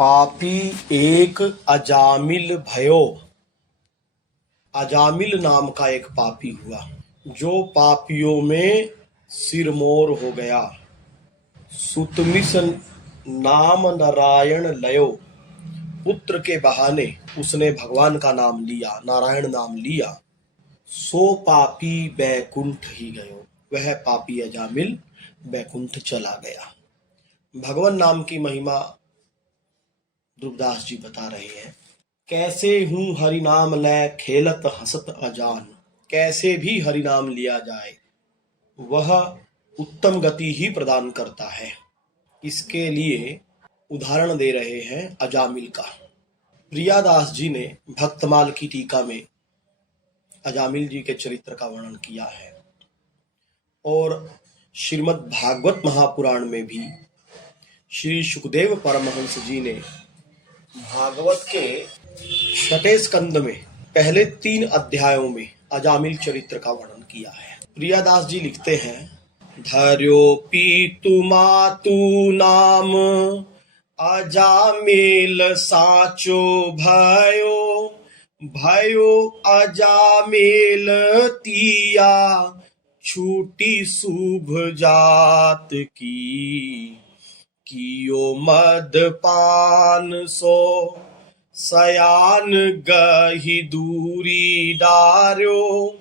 पापी एक अजामिल भयो। अजामिल नाम का एक पापी हुआ जो पापियों में सिरमौर हो गया। सुतमिस नाम नारायण लयो। पुत्र के बहाने उसने भगवान का नाम लिया, नारायण नाम लिया। सो पापी बैकुंठ ही गयो। वह पापी अजामिल बैकुंठ चला गया। भगवान नाम की महिमा ध्रुवदास जी बता रहे हैं। कैसे हूँ हरि नाम लय खेलत हंसत अजान। कैसे भी हरि नाम लिया जाए वह उत्तम गति ही प्रदान करता है। इसके लिए उदाहरण दे रहे हैं अजामिल का। प्रियादास जी ने भक्तमाल की टीका में अजामिल जी के चरित्र का वर्णन किया है और श्रीमद् भागवत महापुराण में भी श्री सुखदेव परमहंस जी ने भागवत के 6ठे स्कंद में पहले 3 अध्यायों में अजामिल चरित्र का वर्णन किया है। प्रियादास जी लिखते हैं, धर्यो पीतु मातु नाम अजामिल साचो भयो। भयो अजामिल तिया छूटी शुभ जात की। कियो मदपान सो सयान गही दूरी डार्यो।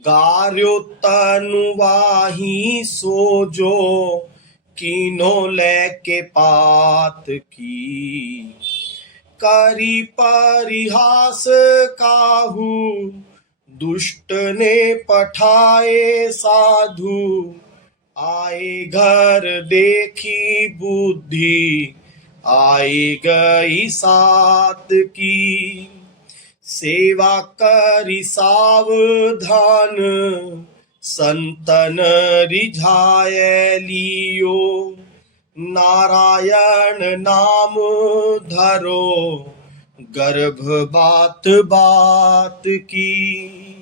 गार्यो तनुवाही सोजो कीनो लेके पात की। करी परिहास काहू दुष्ट ने पठाए साधु। आए घर देखी बुद्धि आई गई सात की। सेवा करी सावधान संतन रिझाए लियो। नारायण नाम धरो गर्भ बात बात की।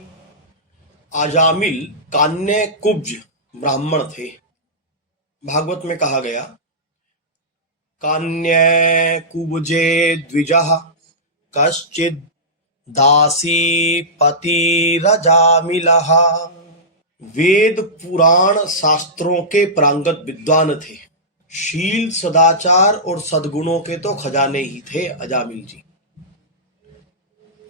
अजामिल कान्य कुब्ज ब्राह्मण थे। भागवत में कहा गया, कान्य कुब्जे द्विजः कश्चिद दासी पतिरजामिलः। वेद पुराण शास्त्रों के प्रांगत विद्वान थे। शील सदाचार और सद्गुणों के तो खजाने ही थे अजामिल जी।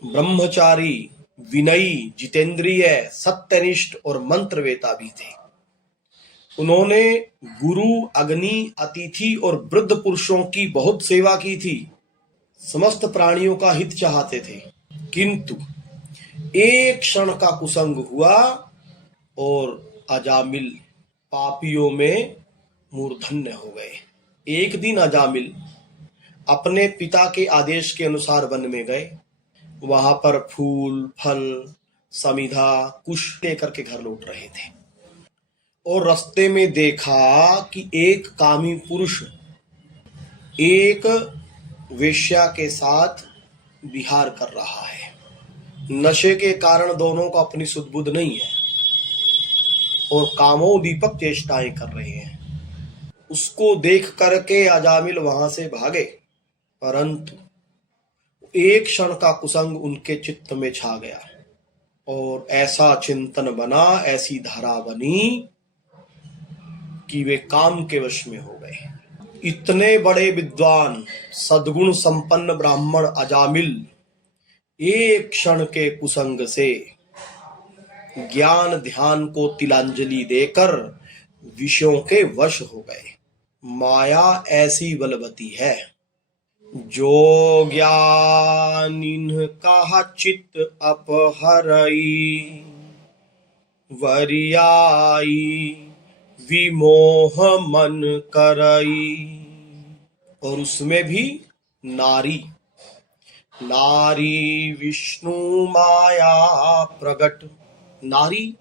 ब्रह्मचारी, विनयी, जितेंद्रिय, सत्यनिष्ठ और मंत्रवेता भी थे। उन्होंने गुरु, अग्नि, अतिथि और वृद्ध पुरुषों की बहुत सेवा की थी। समस्त प्राणियों का हित चाहते थे। किंतु एक क्षण का कुसंग हुआ और अजामिल पापियों में मूर्धन्य हो गए। एक दिन अजामिल अपने पिता के आदेश के अनुसार वन में गए। वहां पर फूल, फल, समिधा, कुश लेकर के घर लौट रहे थे और रास्ते में देखा कि एक कामी पुरुष एक वेश्या के साथ विहार कर रहा है। नशे के कारण दोनों को अपनी सुध-बुध नहीं है और कामोदीपक चेष्टाएं कर रहे हैं। उसको देख करके अजामिल वहां से भागे, परंतु एक क्षण का कुसंग उनके चित्त में छा गया और ऐसा चिंतन बना, ऐसी धारा बनी कि वे काम के वश में हो गए। इतने बड़े विद्वान, सद्गुण संपन्न ब्राह्मण अजामिल एक क्षण के कुसंग से ज्ञान ध्यान को तिलांजलि देकर विषयों के वश हो गए। माया ऐसी बलवती है, जो ज्ञानिन कहा चित्त अपहरई। वरियाई विमोह मन करई। और उसमें भी नारी, नारी विष्णु माया प्रगट। नारी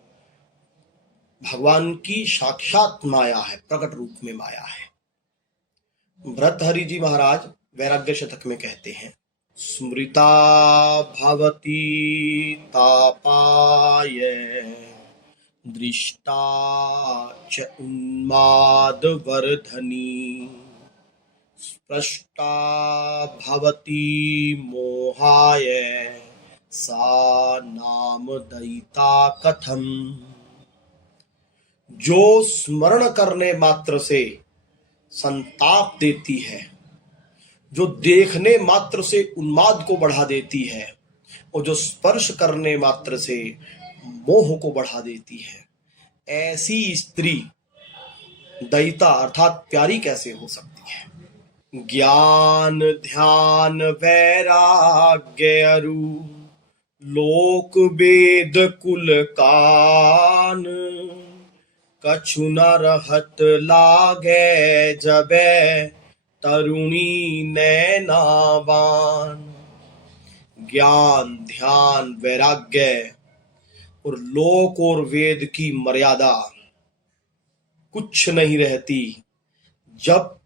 भगवान की साक्षात माया है, प्रकट रूप में माया है। भर्तहरि जी महाराज वैराग्य शतक में कहते हैं, स्मृता भवती तापाय दृष्टा च उन्माद वर्धनी। स्पृष्टा भवति मोहाय सा नाम दयिता कथम। जो स्मरण करने मात्र से संताप देती है, जो देखने मात्र से उन्माद को बढ़ा देती है, और जो स्पर्श करने मात्र से मोह को बढ़ा देती है, ऐसी स्त्री दयिता अर्थात प्यारी कैसे हो सकती है। ज्ञान ध्यान वैराग्य अरु लोक वेद कुल कान। कछु न रहत लागे जबे तरुणी नैनावान। ज्ञान ध्यान वैराग्य और लोक और वेद की मर्यादा कुछ नहीं रहती जब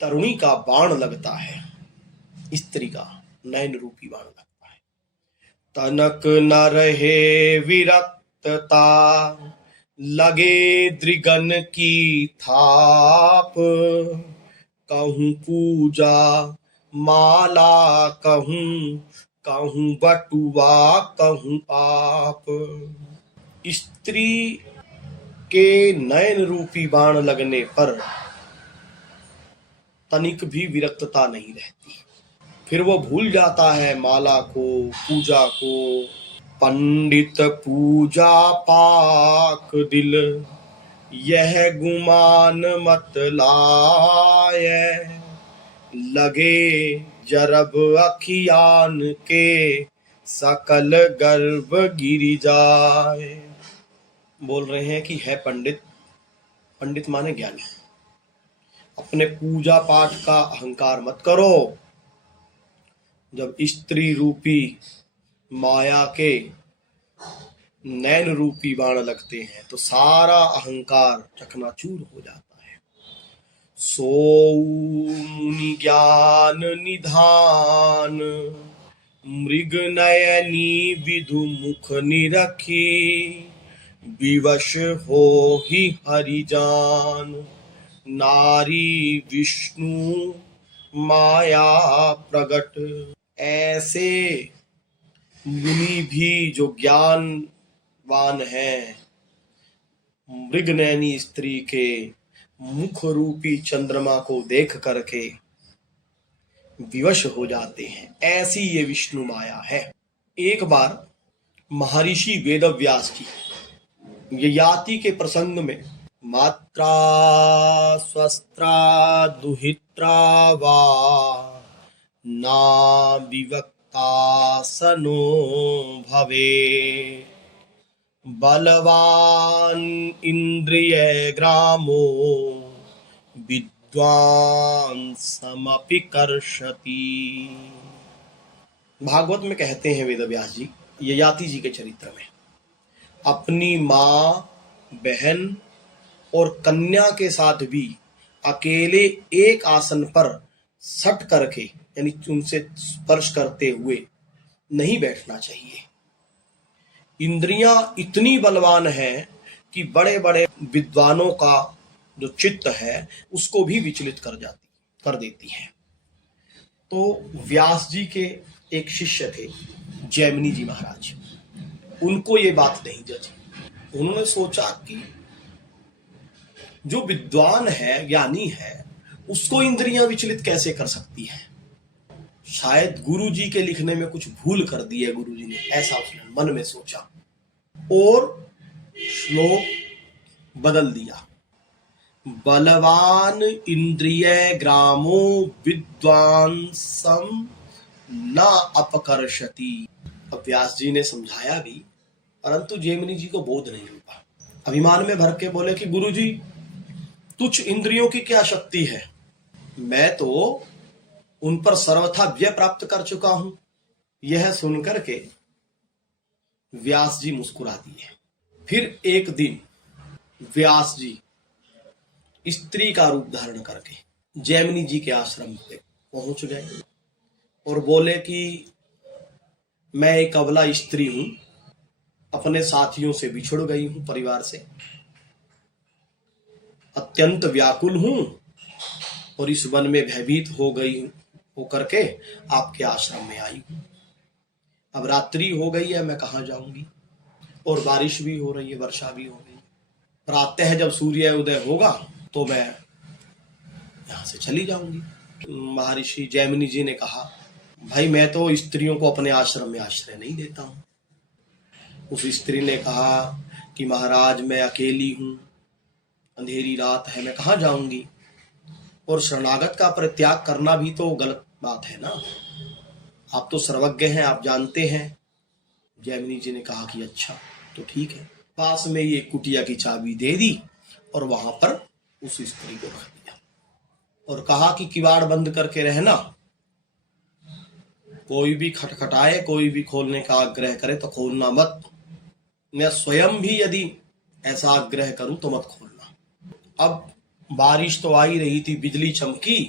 तरुणी का बाण लगता है, स्त्री का नयन रूपी बाण लगता है। तनक न रहे विरक्तता लगे दृगन की थाप। कहूँ पूजा माला कहूँ बटुआ कहूँ आप। स्त्री के नयन रूपी बाण लगने पर तनिक भी विरक्तता नहीं रहती। फिर वो भूल जाता है माला को, पूजा को। पंडित पूजा पाक दिल यह गुमान मत लाए। लगे जरब अखियान के सकल गर्भ गिर जाए। बोल रहे हैं कि है पंडित, पंडित माने ज्ञानी, अपने पूजा पाठ का अहंकार मत करो। जब स्त्री रूपी माया के नैन रूपी बाण लगते हैं तो सारा अहंकार चकनाचूर हो जाता है। सो मुनि ज्ञान निधान मृग नयनी विधु मुख निरखी। विवश हो ही हरि जान नारी विष्णु माया प्रगट। ऐसे मुनि भी जो ज्ञानवान हैं, मृगनयनी स्त्री के मुख रूपी चंद्रमा को देख करके विवश हो जाते हैं। ऐसी ये विष्णु माया है। एक बार महर्षि वेदव्यास जी ययाति के प्रसंग में मात्रा स्वस्त्रा दुहित्रा वा ना विवक्ता सनो भवे। बलवान इंद्रिय ग्रामो विद्वान समपि कर्षति। भागवत में कहते हैं वेदव्यास जी ययाति जी के चरित्र में, अपनी माँ बहन और कन्या के साथ भी अकेले एक आसन पर सट करके यानी उनसे स्पर्श करते हुए नहीं बैठना चाहिए। इंद्रियां इतनी बलवान हैं कि बड़े बड़े विद्वानों का जो चित्त है उसको भी विचलित कर देती है। तो व्यास जी के एक शिष्य थे जैमिनी जी महाराज, उनको ये बात नहीं जची। उन्होंने सोचा कि जो विद्वान है, ज्ञानी है, उसको इंद्रियां विचलित कैसे कर सकती है। शायद गुरु जी के लिखने में कुछ भूल कर दी है गुरु जी ने, ऐसा उसने मन में सोचा और श्लोक बदल दिया। बलवान इंद्रिय ग्रामो विद्वान सम न अपकर्षति। अब व्यास जी ने समझाया भी, परंतु जैमिनी जी को बोध नहीं हुआ। अभिमान में भर के बोले कि गुरु जी तुच्छ इंद्रियों की क्या शक्ति है, मैं तो उन पर सर्वथा विजय प्राप्त कर चुका हूं। यह सुनकर के व्यास जी मुस्कुरा दिए। फिर एक दिन व्यास जी स्त्री का रूप धारण करके जैमिनी जी के आश्रम पे पहुंच गए और बोले कि मैं एक अबला स्त्री हूं, अपने साथियों से बिछुड़ गई हूं, परिवार से अत्यंत व्याकुल हूं और इस वन में भयभीत हो गई होकर के आपके आश्रम में आई हूँ। अब रात्रि हो गई है, मैं कहाँ जाऊंगी, और बारिश भी हो रही है, वर्षा भी हो गई। प्रातः जब सूर्य उदय होगा तो मैं यहाँ से चली जाऊंगी। महर्षि जैमिनी जी ने कहा, भाई मैं तो स्त्रियों को अपने आश्रम में आश्रय नहीं देता हूँ। उस स्त्री ने कहा कि महाराज मैं अकेली हूँ, अंधेरी रात है, मैं कहाँ जाऊंगी, और शरणागत का परित्याग करना भी तो गलत बात है ना, आप तो सर्वज्ञ हैं, आप जानते हैं। जैमिनी जी ने कहा कि अच्छा तो ठीक है। पास में ही एक कुटिया की चाबी दे दी और वहां पर उस स्त्री को रख दिया और कहा कि किवाड़ बंद करके रहना, कोई भी खटखटाए, कोई भी खोलने का आग्रह करे तो खोलना मत, मैं स्वयं भी यदि ऐसा आग्रह करूं तो मत खोलना। अब बारिश तो आ ही रही थी, बिजली चमकी,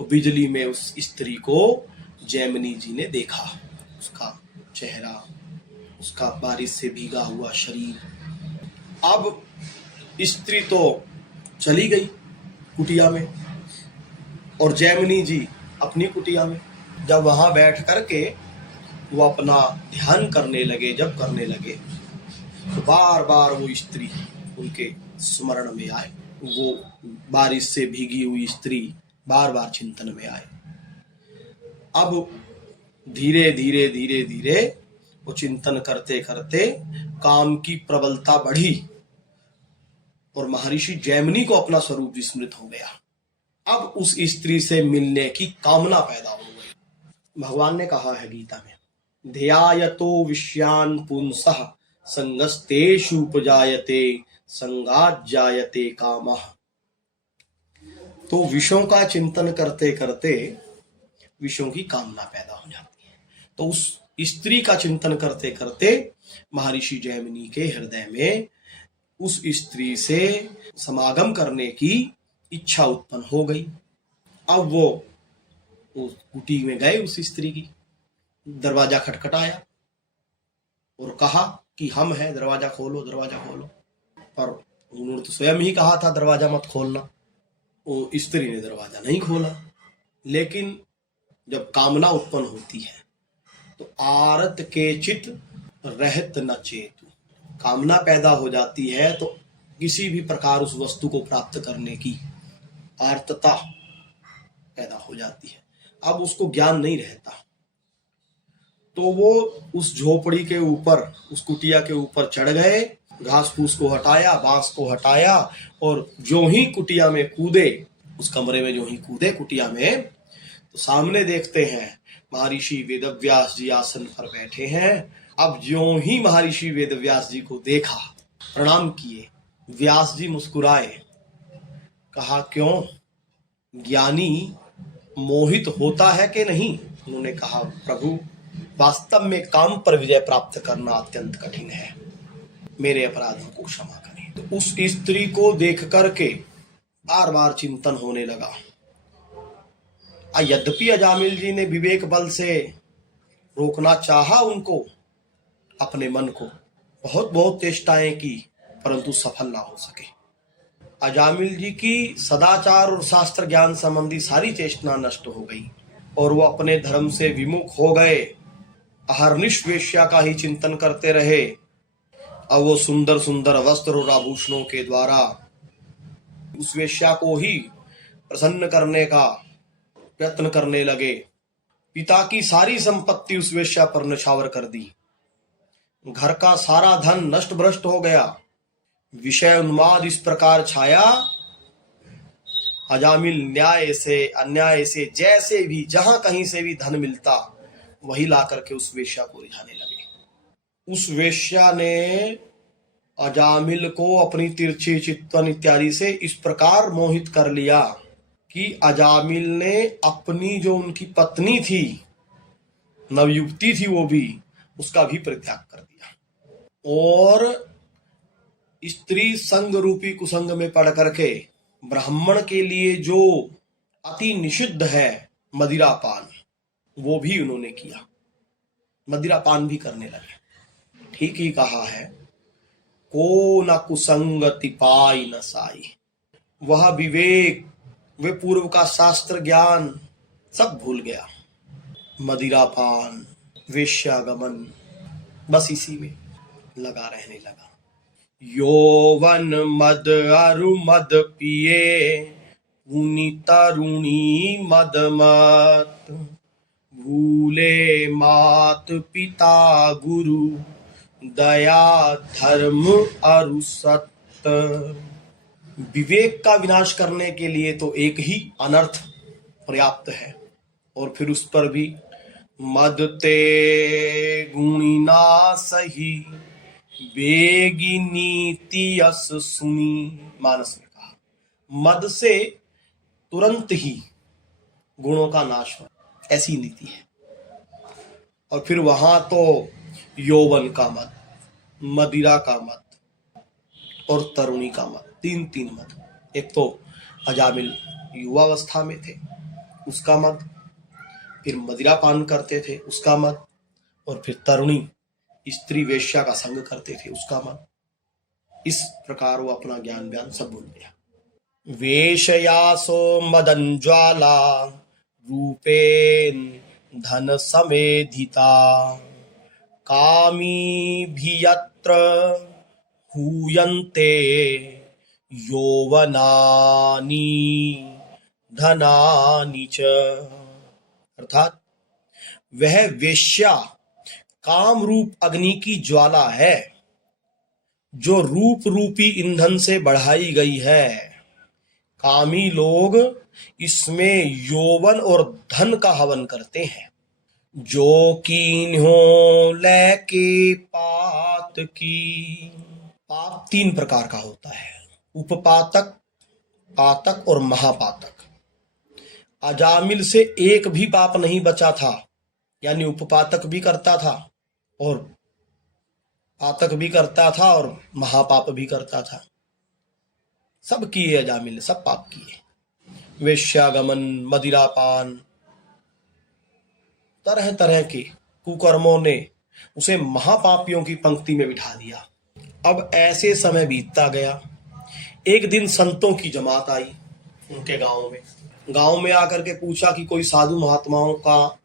और बिजली में उस स्त्री को जैमिनी जी ने देखा, उसका चेहरा, उसका बारिश से भीगा हुआ शरीर। अब स्त्री तो चली गई कुटिया में और जैमिनी जी अपनी कुटिया में। जब वहां बैठ करके वो अपना ध्यान करने लगे, जब करने लगे तो बार बार वो स्त्री उनके स्मरण में आए, वो बारिश से भीगी हुई स्त्री बार बार चिंतन में आए। अब धीरे धीरे धीरे धीरे वो चिंतन करते करते काम की प्रबलता बढ़ी और महर्षि जैमिनी को अपना स्वरूप विस्मृत हो गया। अब उस स्त्री से मिलने की कामना पैदा हो गई। भगवान ने कहा है गीता में, ध्यायतो विषयान् पुंसः संगस्तेषु उपजायते संगात् जायते कामः। तो विषयों का चिंतन करते करते विषयों की कामना पैदा हो जाती है। तो उस स्त्री का चिंतन करते करते महर्षि जैमिनी के हृदय में उस स्त्री से समागम करने की इच्छा उत्पन्न हो गई। अब वो उस कुटी में गए, उस स्त्री की दरवाजा खटखटाया और कहा कि हम हैं, दरवाजा खोलो, दरवाजा खोलो। पर उन्होंने तो स्वयं ही कहा था दरवाजा मत खोलना। वो स्त्री ने दरवाजा नहीं खोला। लेकिन जब कामना उत्पन्न होती है तो आरत के चित रहत न चेतु, कामना पैदा हो जाती है तो किसी भी प्रकार उस वस्तु को प्राप्त करने की आर्तता पैदा हो जाती है। अब उसको ज्ञान नहीं रहता, तो वो उस झोपड़ी के ऊपर, उस कुटिया के ऊपर चढ़ गए, घास फूस को हटाया, बांस को हटाया, और जो ही कुटिया में कूदे, उस कमरे में जो ही कूदे कुटिया में, तो सामने देखते हैं महर्षि वेदव्यास जी आसन पर बैठे हैं। अब ज्यों ही महर्षि वेदव्यास जी को देखा, प्रणाम किए, व्यास जी मुस्कुराए, कहा क्यों, ज्ञानी मोहित होता है कि नहीं? उन्होंने कहा प्रभु, वास्तव में काम पर विजय प्राप्त करना अत्यंत कठिन है, मेरे अपराधों को क्षमा करें। तो उस स्त्री को देख करके बार बार चिंतन होने लगा। यद्यपि अजामिल जी ने विवेक बल से रोकना चाहा उनको, अपने मन को, बहुत बहुत चेष्टाएं की, परंतु सफल ना हो सके। अजामिल जी की सदाचार और शास्त्र ज्ञान संबंधी सारी चेष्टा नष्ट हो गई और वो अपने धर्म से विमुख हो गए, अहर्निश वेश्या का ही चिंतन करते रहे। अब वो सुंदर सुंदर वस्त्र और आभूषणों के द्वारा उस वेश्या को ही प्रसन्न करने का प्रयत्न करने लगे। पिता की सारी संपत्ति उस वेश्या पर नछावर कर दी, घर का सारा धन नष्ट भ्रष्ट हो गया, विषय उन्माद इस प्रकार छाया, अजामिल न्याय से अन्याय से जैसे भी जहां कहीं से भी धन मिलता वही ला करके उस वेश्या को रिझाने लगे। उस वेश्या ने अजामिल को अपनी तिरछी चित्तन इत्यादि से इस प्रकार मोहित कर लिया कि अजामिल ने अपनी जो उनकी पत्नी थी, नवयुवती थी वो भी, उसका भी परित्याग कर दिया और स्त्री संग रूपी कुसंग में पड़ करके ब्राह्मण के लिए जो अति निषिद्ध है मदिरा पान, वो भी उन्होंने किया, मदिरा पान भी करने लगे। ठीक ही कहा है, को न कुसंगति पाई न साई, वह विवेक वे पूर्व का शास्त्र ज्ञान सब भूल गया। मदिरापान, वेश्यागमन, बस इसी में लगा रहने लगा। यौवन मद अरु मद पिए, पुनि तरुणी मद मत, भूले मात पिता गुरु, दया धर्म अरु सत्य। विवेक का विनाश करने के लिए तो एक ही अनर्थ पर्याप्त है, और फिर उस पर भी मद ते गुणी ना सही, बेगी नीति यस सुनी। मानस ने कहा, मद से तुरंत ही गुणों का नाश हो, ऐसी नीति है। और फिर वहां तो यौवन का मद, मदिरा का मद और तरुणी का मद, तीन मद। एक तो अजामिल युवावस्था में थे, उसका मद, फिर मदिरा पान करते थे, उसका मद, और फिर तरुणी स्त्री वेश्या का संग करते थे, उसका मद। इस प्रकार वो अपना ज्ञान सब भूल गया। वेशयासो मदन ज्वाला, रूपेन धन समेधिता, कामी भी यत्र हूयन्ते, यौवनानि धनानि च। अर्थात वह वेश्या काम रूप अग्नि की ज्वाला है, जो रूप रूपी ईंधन से बढ़ाई गई है। कामी लोग इसमें यौवन और धन का हवन करते हैं। जो कीन्हो लेके पात की। पाप तीन प्रकार का होता है, उपपातक, पातक और महापातक। अजामिल से एक भी पाप नहीं बचा था, यानी उपपातक भी करता था और पातक भी करता था और महापाप भी करता था। सब किए अजामिल ने, सब पाप किए। वेश्यागमन, मदिरापान, तरह तरह के कुकर्मों ने उसे महापापियों की पंक्ति में बिठा दिया। अब ऐसे समय बीतता गया। एक दिन संतों की जमात आई उनके गांव में आकर के पूछा कि कोई साधु महात्माओं का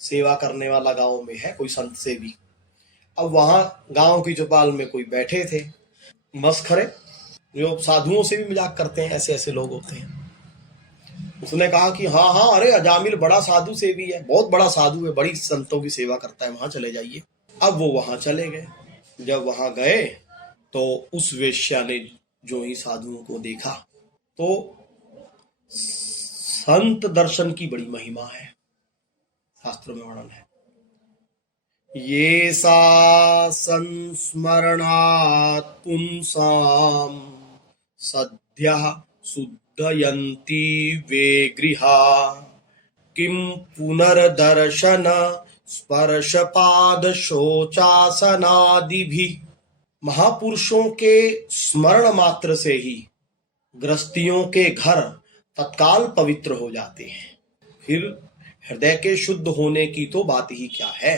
सेवा करने वाला गांव में है, कोई संत से भी। अब वहां गांव की चौपाल में कोई बैठे थे मस्खरे, जो साधुओं से भी मजाक करते हैं, ऐसे ऐसे लोग होते हैं। उसने कहा कि हाँ, अरे अजामिल बड़ा साधु सेवी है, बहुत बड़ा साधु है, बड़ी संतों की सेवा करता है, वहां चले जाइए। अब वो वहां चले गए। जब वहां गए तो उस वेश्या ने जो ही साधुओं को देखा, तो संत दर्शन की बड़ी महिमा है, शास्त्रों में वर्णन है। ये सा संस्मरणात् पुंसाम सद्यः शुद्धयन्ति वे गृहा, किम पुनर्दर्शन स्पर्शपाद शोचासनादिभिः। महापुरुषों के स्मरण मात्र से ही गृहस्थियों के घर तत्काल पवित्र हो जाते हैं। फिर हृदय के शुद्ध होने की तो बात ही क्या है।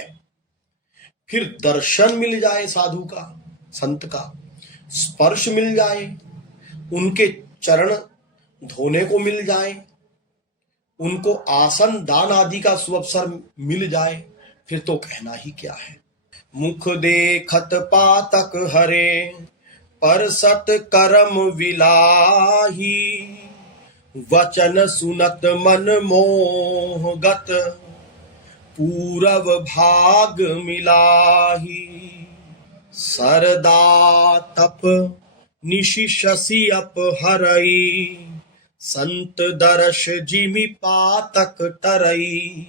फिर दर्शन मिल जाए साधु का, संत का, स्पर्श मिल जाए, उनके चरण धोने को मिल जाए, उनको आसन दान आदि का सुअवसर मिल जाए, फिर तो कहना ही क्या है। मुख देखत पातक हरे, पर सत करम विलाही, वचन सुनत मन मोहगत, पूरव भाग मिलाही। सरदा तप निशि शशि अपहरई, संत दर्श जिमि पातक तरई।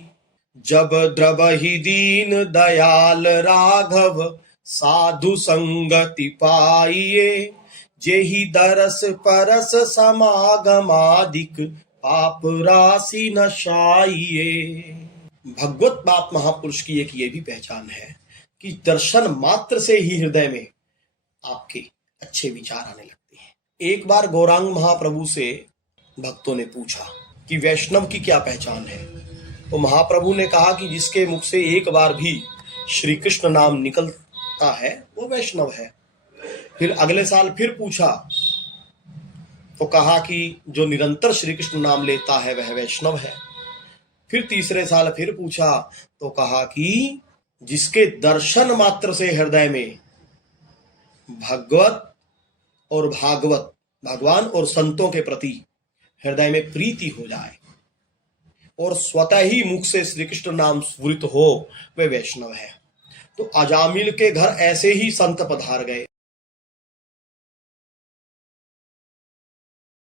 जब द्रवहि दीन दयाल राघव, साधु संगति पाइये, जेहि दरस परस समागमादिक, पाप राशि नशाइये। भगवत बात महापुरुष की एक ये भी पहचान है कि दर्शन मात्र से ही हृदय में आपके अच्छे विचार आने लगते हैं। एक बार गौरांग महाप्रभु से भक्तों ने पूछा कि वैष्णव की क्या पहचान है, तो महाप्रभु ने कहा कि जिसके मुख से एक बार भी श्री कृष्ण नाम निकलता है वो वैष्णव है। फिर अगले साल फिर पूछा तो कहा कि जो निरंतर श्री कृष्ण नाम लेता है वह वैष्णव है। फिर तीसरे साल फिर पूछा तो कहा कि जिसके दर्शन मात्र से हृदय में भगवत और भागवत, भगवान और संतों के प्रति हृदय में प्रीति हो जाए और स्वतः ही मुख से श्री कृष्ण नाम स्फुरित हो, वह वैष्णव है। तो अजामिल के घर ऐसे ही संत पधार गए।